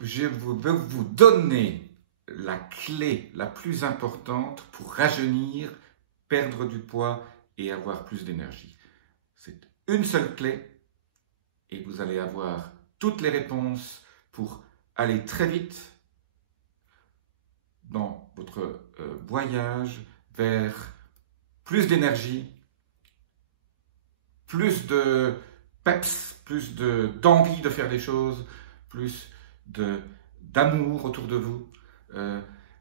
je veux vous donner la clé la plus importante pour rajeunir, perdre du poids et avoir plus d'énergie. C'est une seule clé et vous allez avoir toutes les réponses pour aller très vite dans votre voyage vers plus d'énergie, plus de peps, plus d'envie de faire des choses, plus d'amour autour de vous.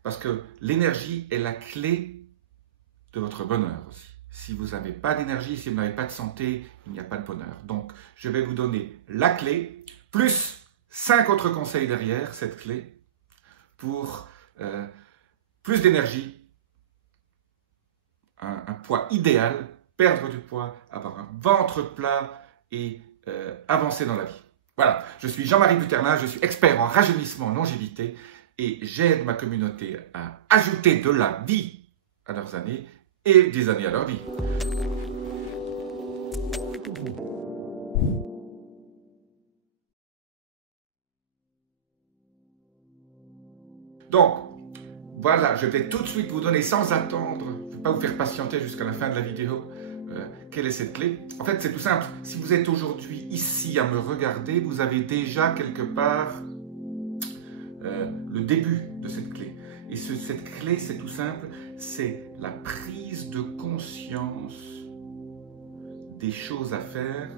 Parce que l'énergie est la clé de votre bonheur aussi. Si vous n'avez pas d'énergie, si vous n'avez pas de santé, il n'y a pas de bonheur. Donc, je vais vous donner la clé, plus 5 autres conseils derrière cette clé, pour plus d'énergie, un poids idéal, perdre du poids, avoir un ventre plat et avancer dans la vie. Voilà, je suis Jean-Marie Buterlin, je suis expert en rajeunissement, longévité et j'aide ma communauté à ajouter de la vie à leurs années et des années à leur vie. Donc, voilà, je vais tout de suite vous donner sans attendre, je ne vais pas vous faire patienter jusqu'à la fin de la vidéo, quelle est cette clé. En fait, c'est tout simple. Si vous êtes aujourd'hui ici à me regarder, vous avez déjà quelque part le début de cette clé. Et cette clé, c'est tout simple, c'est la prise de conscience des choses à faire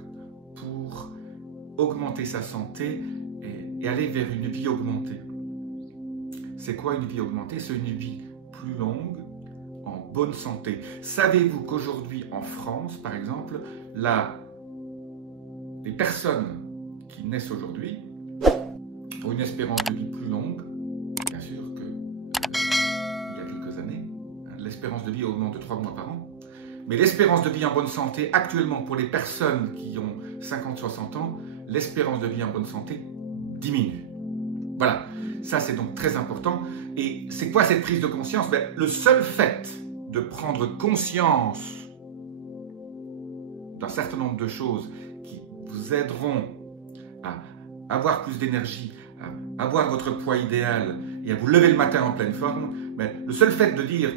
pour augmenter sa santé et aller vers une vie augmentée. C'est quoi une vie augmentée? C'est une vie plus longue, en bonne santé. Savez-vous qu'aujourd'hui en France, par exemple, les personnes qui naissent aujourd'hui ont une espérance de vie plus longue, bien sûr qu'il y a quelques années. L'espérance de vie augmente de 3 mois par an. Mais l'espérance de vie en bonne santé, actuellement pour les personnes qui ont 50-60 ans, l'espérance de vie en bonne santé diminue. Voilà, ça c'est donc très important. Et c'est quoi cette prise de conscience? Le seul fait de prendre conscience d'un certain nombre de choses qui vous aideront à avoir plus d'énergie, à avoir votre poids idéal et à vous lever le matin en pleine forme, le seul fait de dire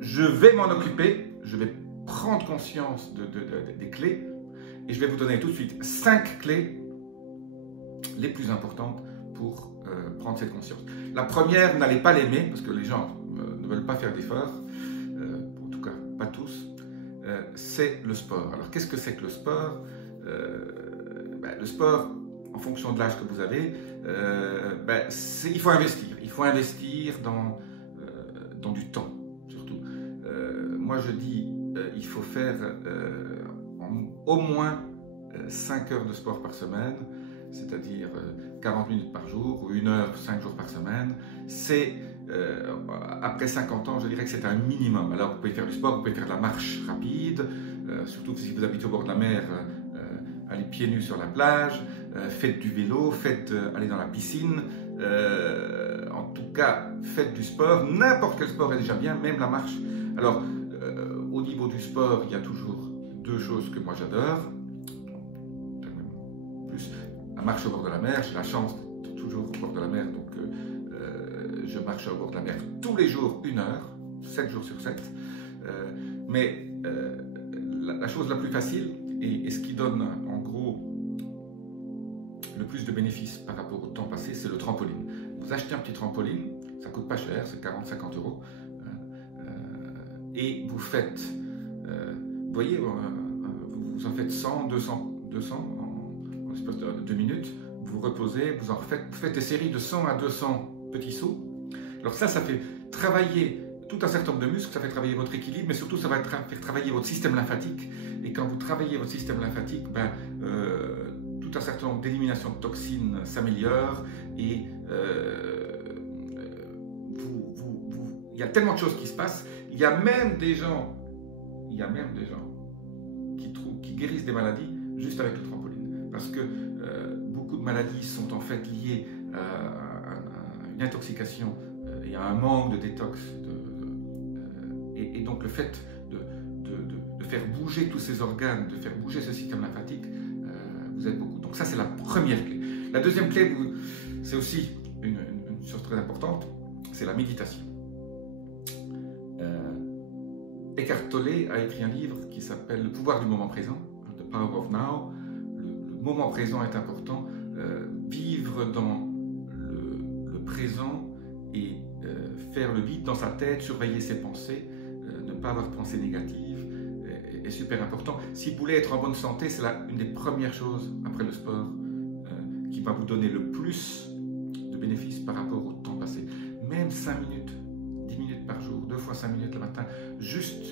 je vais m'en occuper, je vais prendre conscience des clés et je vais vous donner tout de suite 5 clés les plus importantes pour prendre cette conscience. La première, n'allez pas l'aimer parce que les gens ne veulent pas faire d'efforts, en tout cas pas tous, c'est le sport. Alors qu'est-ce que c'est que le sport? Le sport, en fonction de l'âge que vous avez, il faut investir. Il faut investir dans du temps, surtout. Moi je dis, il faut faire au moins 5 heures de sport par semaine, c'est-à-dire 40 minutes par jour ou 1 heure 5 jours par semaine. C'est après 50 ans, je dirais que c'est un minimum. Alors vous pouvez faire du sport, vous pouvez faire de la marche rapide, surtout si vous habitez au bord de la mer, allez pieds nus sur la plage, faites du vélo, allez dans la piscine, en tout cas faites du sport, n'importe quel sport est déjà bien, même la marche. Alors au niveau du sport, il y a toujours 2 choses que moi j'adore. Plus la marche au bord de la mer, j'ai la chance d'être toujours au bord de la mer, donc je marche au bord de la mer tous les jours 1 heure, 7 jours sur 7. Mais la chose la plus facile et ce qui donne en gros le plus de bénéfices par rapport au temps passé, c'est le trampoline. Vous achetez un petit trampoline, ça coûte pas cher, c'est 40-50 euros, et vous faites, vous voyez, vous en faites 100, 200 en l'espace de 2 minutes, vous reposez, vous faites des séries de 100 à 200 petits sauts. Alors ça fait travailler tout un certain nombre de muscles, ça fait travailler votre équilibre, mais surtout ça va faire travailler votre système lymphatique. Et quand vous travaillez votre système lymphatique, tout un certain nombre d'éliminations de toxines s'améliore et il y a tellement de choses qui se passent. Il y a même des gens qui guérissent des maladies juste avec le trampoline. Parce que beaucoup de maladies sont en fait liées à une intoxication et à un manque de détox. Et donc le fait de faire bouger tous ces organes, de faire bouger ce système lymphatique, vous aide beaucoup. Donc ça c'est la première clé. La deuxième clé, c'est aussi une chose très importante, c'est la méditation. Eckhart Tolle a écrit un livre qui s'appelle Le pouvoir du moment présent, The Power of Now. Le moment présent est important. Vivre dans le présent et faire le vide dans sa tête, surveiller ses pensées, ne pas avoir de pensées négatives est super important. Si vous voulez être en bonne santé, c'est une des premières choses après le sport qui va vous donner le plus de bénéfices par rapport au temps passé. Même 5 minutes, 10 minutes par jour, 2 fois 5 minutes le matin, juste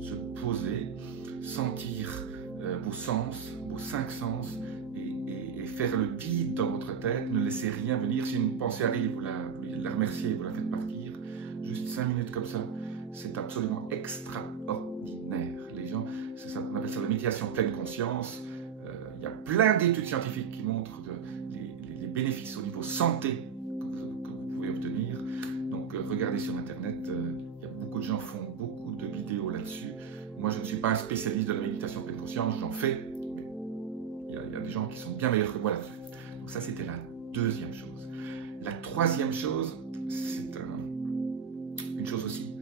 se poser, sentir vos sens, vos 5 sens, et faire le vide dans votre tête, ne laissez rien venir. Si une pensée arrive, vous la remerciez, vous la faites partir, juste 5 minutes comme ça, c'est absolument extraordinaire. Les gens, on appelle ça la méditation pleine conscience. Il y a plein d'études scientifiques qui montrent les bénéfices au niveau santé que vous pouvez obtenir. Donc regardez sur internet, il y a beaucoup de gens qui font beaucoup de vidéos là-dessus. Moi je ne suis pas un spécialiste de la méditation pleine conscience, j'en fais, mais il y a des gens qui sont bien meilleurs que moi là-dessus. Donc ça c'était la deuxième chose. La troisième chose, c'est une chose aussi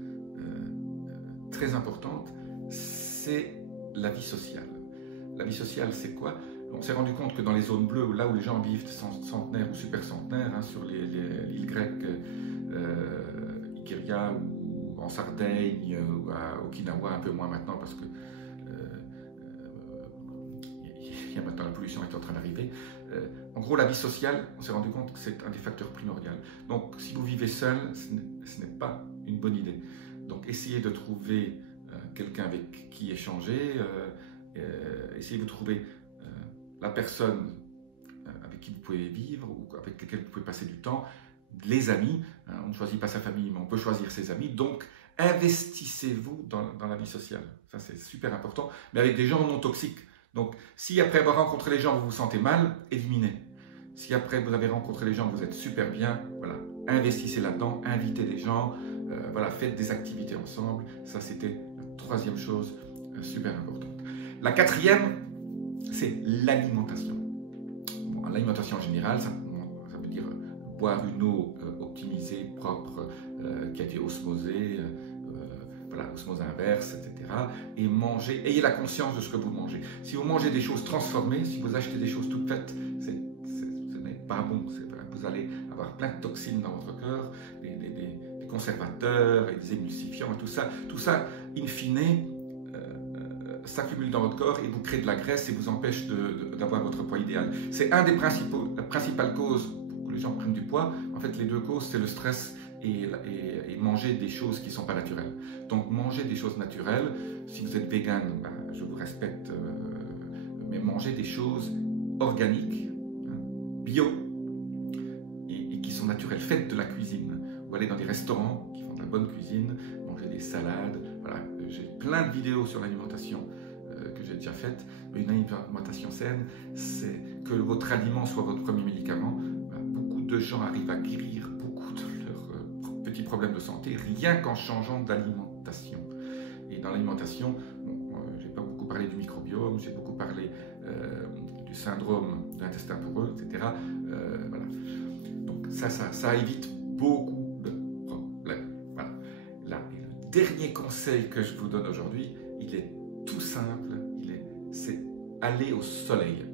très importante, c'est la vie sociale. La vie sociale, c'est quoi? On s'est rendu compte que dans les zones bleues, là où les gens vivent centenaires ou super centenaires, sur l'île grecque, Icaria ou en Sardaigne ou à Okinawa, un peu moins maintenant parce que il y a maintenant la pollution est en train d'arriver. En gros, la vie sociale, on s'est rendu compte que c'est un des facteurs primordiaux. Donc, si vous vivez seul, ce n'est pas une bonne idée. Donc, essayez de trouver quelqu'un avec qui échanger. Essayez de trouver la personne avec qui vous pouvez vivre ou avec laquelle vous pouvez passer du temps, les amis. On ne choisit pas sa famille, mais on peut choisir ses amis. Donc, investissez-vous dans la vie sociale. Ça, c'est super important, mais avec des gens non toxiques. Donc, si après avoir rencontré les gens, vous vous sentez mal, éliminez. Si après vous avez rencontré les gens, vous êtes super bien, voilà, investissez là-dedans, invitez des gens, voilà, faites des activités ensemble. Ça, c'était la troisième chose super importante. La quatrième, c'est l'alimentation. Bon, l'alimentation en général, ça veut dire boire une eau optimisée, propre, qui a été osmosée, voilà, osmose inverse, etc. Et manger, ayez la conscience de ce que vous mangez. Si vous mangez des choses transformées, si vous achetez des choses toutes faites, ce n'est pas bon. Vous allez avoir plein de toxines dans votre corps, des conservateurs, et des émulsifiants, et tout ça, in fine, s'accumule dans votre corps et vous crée de la graisse et vous empêche d'avoir votre poids idéal. C'est la principale cause pour que les gens prennent du poids. En fait, les deux causes, c'est le stress et manger des choses qui ne sont pas naturelles. Donc, mangez des choses naturelles. Si vous êtes vegan, ben, je vous respecte, mais mangez des choses organiques, bio, et qui sont naturelles. Faites de la cuisine. Vous allez dans des restaurants qui font de la bonne cuisine, mangez des salades. Voilà. J'ai plein de vidéos sur l'alimentation que j'ai déjà faites. Une alimentation saine, c'est que votre aliment soit votre premier médicament. Beaucoup de gens arrivent à guérir beaucoup de leurs petits problèmes de santé rien qu'en changeant d'alimentation. Et dans l'alimentation, j'ai pas beaucoup parlé du microbiome, j'ai beaucoup parlé du syndrome de l'intestin poreux, etc. Voilà. Donc ça évite beaucoup de problèmes. Voilà. Là, dernier conseil que je vous donne aujourd'hui, il est tout simple, c'est aller au soleil.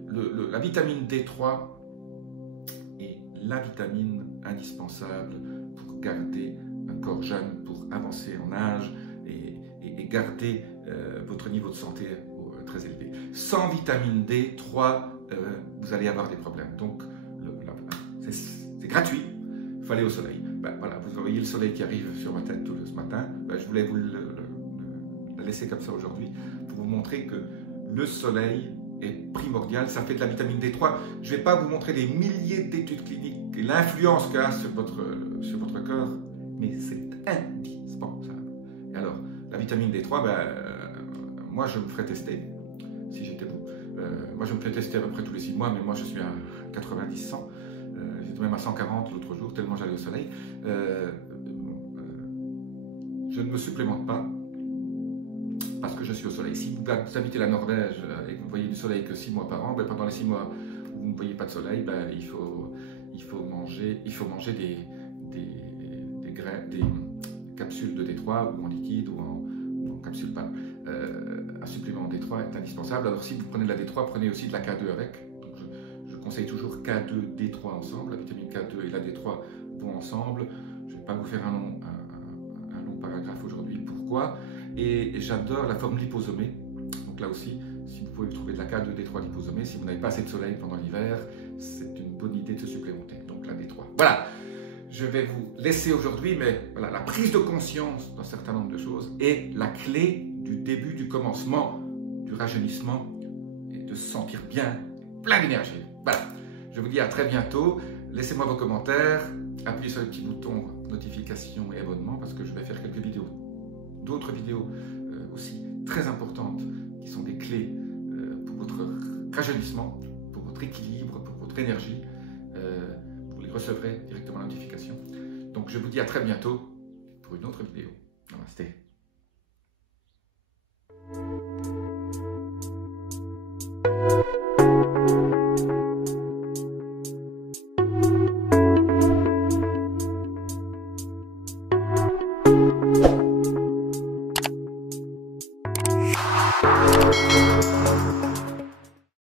La vitamine D3 est la vitamine indispensable pour garder un corps jeune, pour avancer en âge et garder votre niveau de santé très élevé. Sans vitamine D3, vous allez avoir des problèmes. Donc, c'est gratuit, il faut aller au soleil. Ben, voilà, vous voyez le soleil qui arrive sur ma tête ce matin. Ben, je voulais vous la laisser comme ça aujourd'hui pour vous montrer que le soleil est primordial. Ça fait de la vitamine D3. Je ne vais pas vous montrer des milliers d'études cliniques et l'influence qu'elle a sur votre corps, mais c'est indispensable. Et alors, la vitamine D3, ben, moi je me ferais tester si j'étais vous. Moi je me fais tester à peu près tous les 6 mois, mais moi je suis à 90-100. J'étais même à 140 l'autre jour, tellement j'allais au soleil. Je ne me supplémente pas parce que je suis au soleil. Si vous habitez la Norvège et que vous voyez du soleil que 6 mois par an, ben pendant les 6 mois où vous ne voyez pas de soleil, ben il faut il faut manger des capsules de D3 ou en liquide ou en capsule pâle. Un supplément D3 est indispensable. Alors si vous prenez de la D3, prenez aussi de la K2 avec. Donc, je conseille toujours K2, D3 ensemble. La vitamine K2 et la D3 vont ensemble. Je ne vais pas vous faire un long paragraphe aujourd'hui. Pourquoi? Et j'adore la forme liposomée. Donc là aussi, si vous pouvez trouver de la K2, D3 liposomée, si vous n'avez pas assez de soleil pendant l'hiver, c'est une bonne idée de se supplémenter. Donc la D3. Voilà. Je vais vous laisser aujourd'hui, mais voilà, la prise de conscience d'un certain nombre de choses est la clé du début, du commencement, du rajeunissement et de se sentir bien, plein d'énergie. Voilà, je vous dis à très bientôt. Laissez-moi vos commentaires, appuyez sur le petit bouton notification et abonnement parce que je vais faire quelques vidéos, d'autres vidéos aussi très importantes qui sont des clés pour votre rajeunissement, pour votre équilibre, pour votre énergie. Vous les recevrez directement la notification. Donc je vous dis à très bientôt pour une autre vidéo. Namasté.